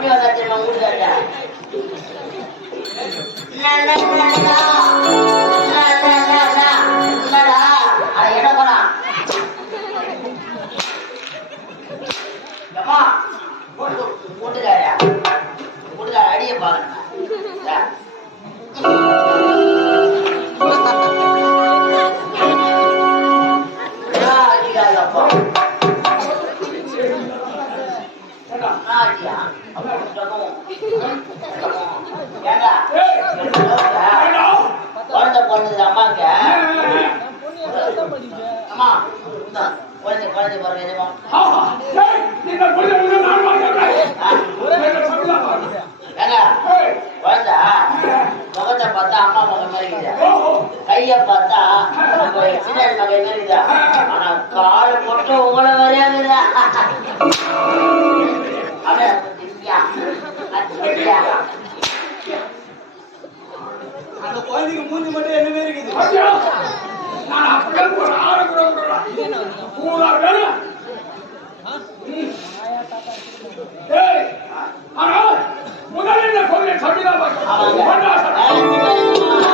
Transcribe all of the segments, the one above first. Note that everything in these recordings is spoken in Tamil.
எப்படி வந்தா தெரியுமா உங்களுக்கு ஓஹோ, கைய பார்த்தா நம்ம சின்ன மகன் மாதிரி இருக்குது ஆனா கால் மட்டும் உங்களை மாதிரியே இருக்குதா அவன் திவ்யா திவ்யா அந்த குழந்தைக்கு மூஞ்சி மட்டும் என்ன மாதிரி இருக்குது ஐயா, நான் அப்படியே ஒரு ஆறு கூட விடலாம். பூரா வேணும். ம். ஏய், ஆனால் முதல்ல இந்த கொள்கை சபைதான் பார்க்கணும். ஒன்றா சபை.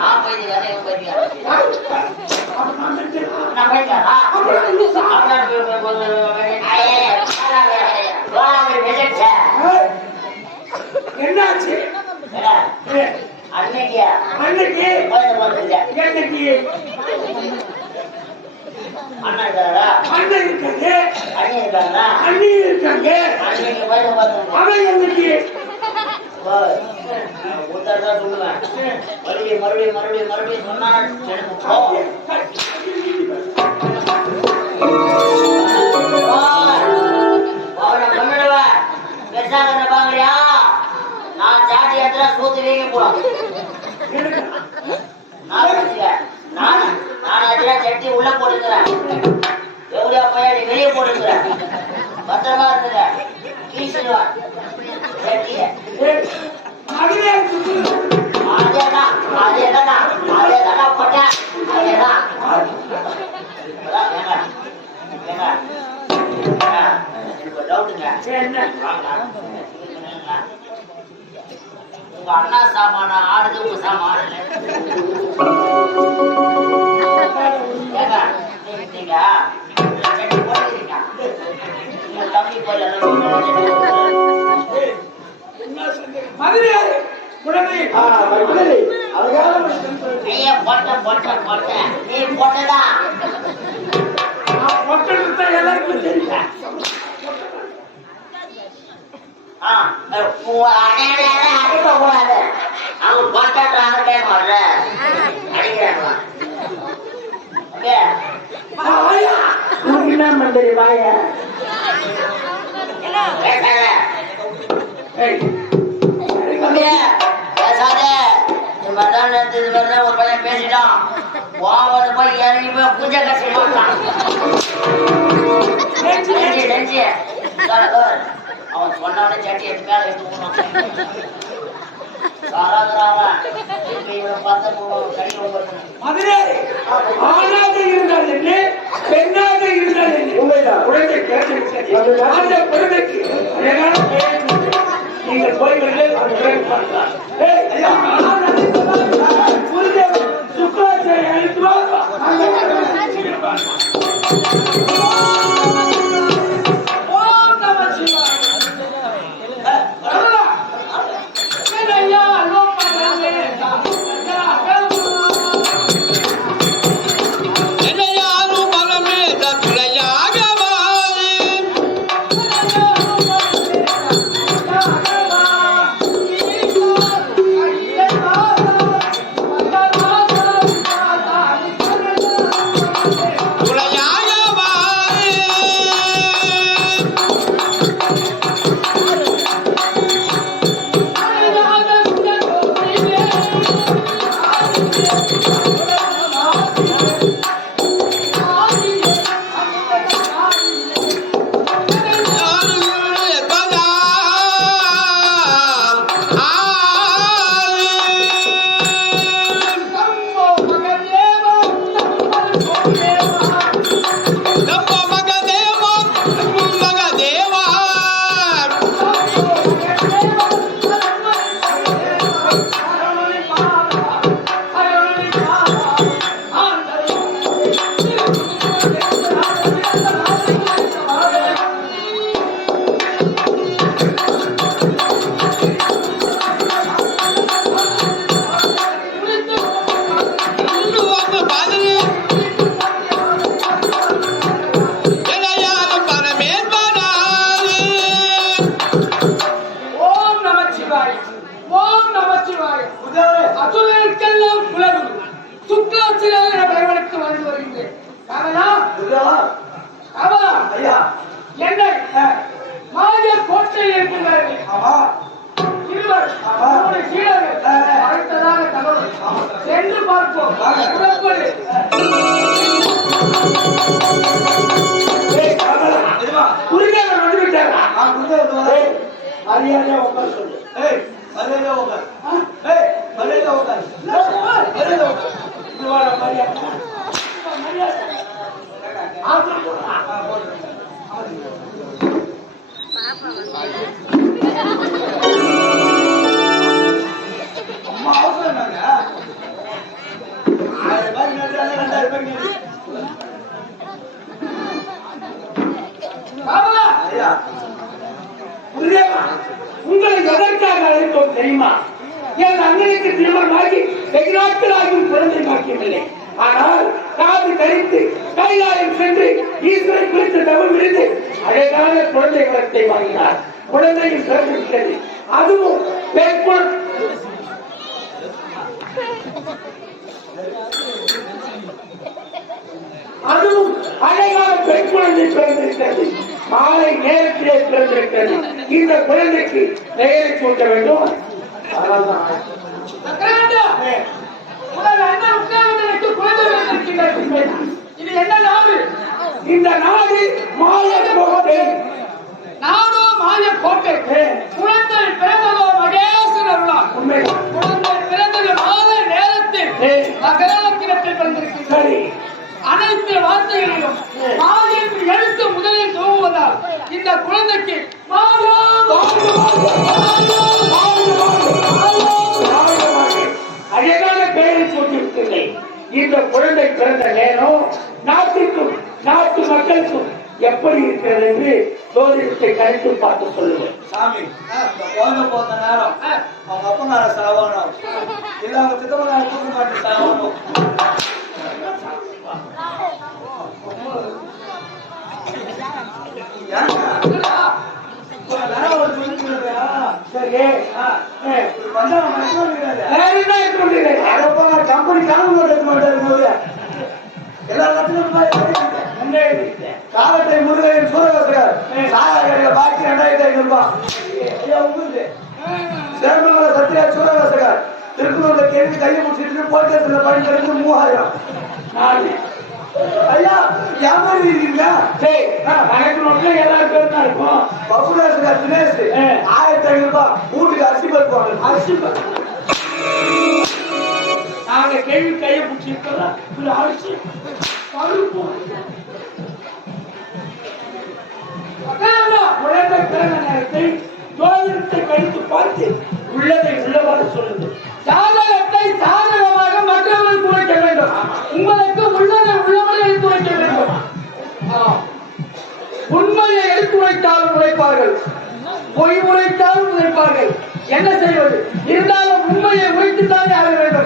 அன்னைக்கா? அன்னைக்கா அன்னைக்கா? அன்னைக்கு அண்ணன். அன்னைக்கு இவன் நான் என்ன சார்? ஏய், என்னாச்சு அன்னைக்கு அன்னைக்கு என்னைக்கு அண்ணா இருக்காரா அண்ணன் இருக்காங்க அண்ணி இருக்காங்களா அண்ணி இருக்காங்க அன்னைக்கு போயிட்டு பார்த்தோம் அவன் என்னைக்கு உத்தரதான் சொல்லுவேன் மறுபடியும் மறுபடியும் மறுபடியும் மறுபடியும் சொன்னா எனக்கு கோவம் அவனை கொண்டுடுவேன் பெருசாக பாங்கலையா நான் ஜாதி ஏத்துல சூத்து வீங்க போலாம் நான் வச்சுக்க நான் நான் அதுல சட்டி உள்ள போட்டுக்கிறேன் எவ்வளோ பையன் நீ வெளியே போட்டுக்கிறேன் பத்திரமா இருந்துங்க. கீசிடுவான் சட்டியை உங்க அண்ணா சாமான ஆடுது உங்க சாமான மதுரையாரு குழந்தை ஐயா நீ போட்டதா மக்கள் எல்லாருக்கும் தெரியல அடிக்க கூடாது அவங்க போட்டாடுறாங்க கேட்க மாட்டேன் அடிக்கிறாங்களா மந்திரி வாய. பேசிட்டான். போய் இறங்கி போய் பூஜை கட்சி மாட்டான் நெஞ்சு நெஞ்சு சார், சார். சொன்னவனே சட்டி எடுத்து மேல எடுத்து பெண்ணாக இருந்தால் என்ன? குழந்தை கேட்டு அந்த இருக்கு. நீங்கள் போய் அறியாதையா உட்கார சொல்லு ஏய் மரியாதை உட்கார் ஏய் மரியாதை உட்கார் மரியாதை. உட்கார் தெரியுமா? என் அண்ணனுக்கு திருமணமாகி வெகு நாட்களாகியும் குழந்தை பாக்கியமில்லை. ஆனால் காது கழித்து கைலாயம் சென்று ஈஸ்வரை குறித்து தவம் இருந்து அழகான குழந்தை வளத்தை வாங்கினார். குழந்தையும் பிறந்திருக்கிறது அதுவும் பெண் அதுவும் அழகான பெண் குழந்தை பிறந்திருக்கிறது. மாலை நேரத்திலே பிறந்திருக்கிறது. இந்த குழந்தைக்கு பெயரை சூட்ட வேண்டும். இது என்ன நாடு இந்த நாடு மாய கோட்டை நாடோ மாய கோட்டை குழந்தை பிறந்ததோ மகேஸ்வரர்களா உண்மைதான் குழந்தை பிறந்தது மாலை நேரத்தில் மகரலக்கிரத்தில் பிறந்திருக்கிறது சரி அனைத்து வார்த்தைகளிலும் மாயின் எழுத்து முதலில் துவங்குவதால் இந்த குழந்தைக்கு மாயா, இந்த குழந்தை பிறந்த நேரம் நாட்டுக்கும் நாட்டு மக்களுக்கும் எப்படி இருக்கிறது என்று ஜோதிடத்தை கணித்து பார்த்து சொல்லுங்கள். சாமி குழந்தை பிறந்த நேரம் அவங்க அப்பா நேரம் சாவானோம் இல்ல அவங்க சித்தப்பா நேரம் தூக்க மாட்டேன் சாவானோம்? சரி. மட்டும் போட்டத்தில் பயன்படுத்தி மூவாயிரம் நாலு. ஐயா வியாபாரி இருக்கீங்களா சரி, கணக்கு நோட்டுல எல்லாரும் பேர் தான் இருக்கும். பப்புலேசுகர் தினேஷ். ஆயிரத்தி ஐநூறு ரூபாய் வீட்டுக்கு அரிசி பருப்பு வாங்க அரிசி பருப்பு. நாங்க கேள்வி கையை பிடிச்சிருக்கிறோம் ஒரு அரிசி பருப்பு அதான் குழந்தை பிறந்த நேரத்தை ஜோதிடத்தை கழித்து பார்த்து உள்ளதை உள்ளவாறு சொல்லுது சாதகத்தை சாதகமாக மற்றவர்களுக்கு உழைக்க வேண்டும். உங்களுக்கு உள்ளதை உள்ளவரை எடுத்து வைக்க வேண்டும். உண்மையை எடுத்து உழைத்தாலும் உழைப்பார்கள் பொய் உழைத்தாலும் உழைப்பார்கள் என்ன செய்வது? இருந்தாலும் உண்மையை உழைத்துத்தானே ஆக வேண்டும்.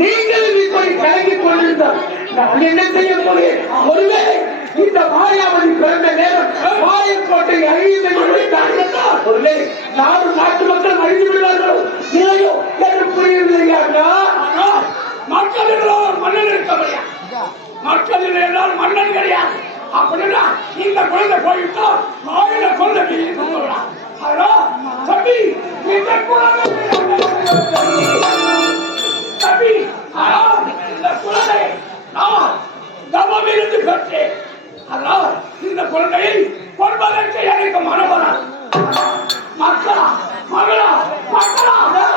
நீங்களும் இப்படி கலங்கிக் கொண்டிருந்தார் நான் என்ன செய்ய போகிறேன்? ஒருவேளை இந்த மாயாவதி பிறந்த நேரம் மாயக்கோட்டை அழியும் என்று விட்டார்கள் ஒருவேளை நாடு நாட்டு மக்கள் அழிந்து விடுவார்களோ? இல்லையோ என்று புரியவில்லையா மக்கள் எல்லோரும் மன்னன் இருக்க முடியாது. மக்கள் என்றால் மன்னன் கிடையாது. அப்படின்னா இந்த குழந்தை போயிட்டா ஆயிர குழந்தை அதனால் தம்பி இந்த குழந்தை தம்பி ஆனால் இந்த குழந்தை நான் தவம் இருந்து பெற்றேன் அதனால் இந்த குழந்தையை கொள்வதற்கு எனக்கு மக்களா மகளா மக்களா.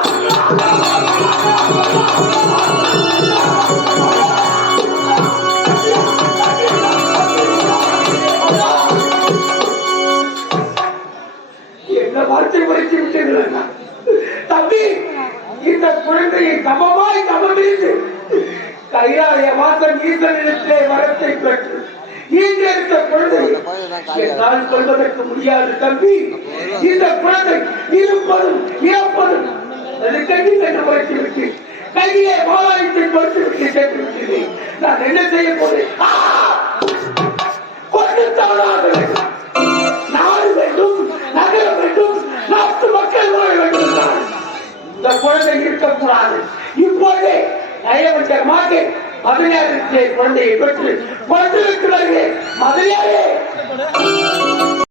வைத்து விட்டீர்கள் தம்பி இந்த குழந்தையை தமமாய் தமமிருந்து கைலாய வாசன் ஈசனிடத்திலே வரத்தை பெற்று ஈன்றெடுத்த குழந்தை என்னால் கொள்வதற்கு முடியாது தம்பி. இந்த குழந்தை இருப்பதும் இறப்பதும் அது கையில் விட்டு மாலாயத்தை கொடுத்து விட்டு விட்டேன். நான் என்ன செய்ய போறேன் கொண்டு தவறாக இந்த குழந்தை இருக்கக்கூடாது. இப்போதே நயவஞ்சர் மாட்டேன் மதுரையாரத்திலே குழந்தையை பெற்று கொண்டிருக்கிறார்கள் மதுரையாரே!